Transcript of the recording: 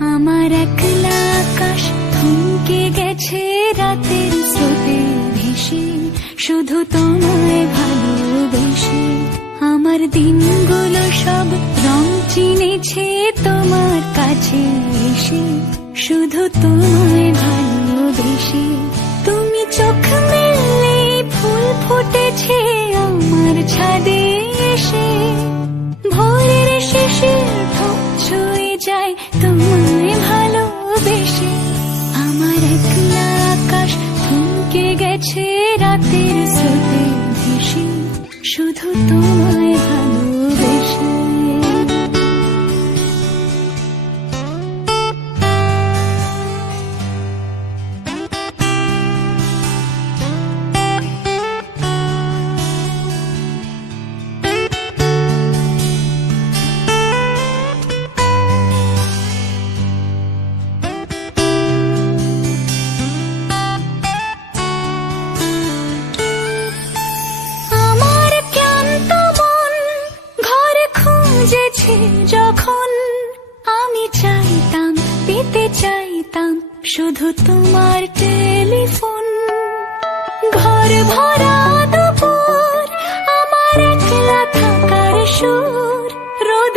আমার একলা আকাশ থমকে গেছে রাতের স্রোতে ভেসে, শুধু তোমায় ভালোবেসে। আমার দিনগুলো সব রং চিনেছে তোমার কাছে এসে, শুধু তোমায় ভালোবেসে। তুমি চোখ মেললে ফুল ফুটেছে আমার ছাদে এসে, ভোরের শেষে ঠোঁট ছুঁয়ে যায় তোমায় ভালোবেসে। আমার একলা আকাশ থমকে গেছে রাতের স্রোতে ভেসে, শুধু তোমায় ভালোবেসে। যখন আমি চাইতাম, পেতে চাইতাম শুধু তোমার টেলিফোন। ঘর ভরা দুপুর, আমার একলা থাকার সুর, রোদ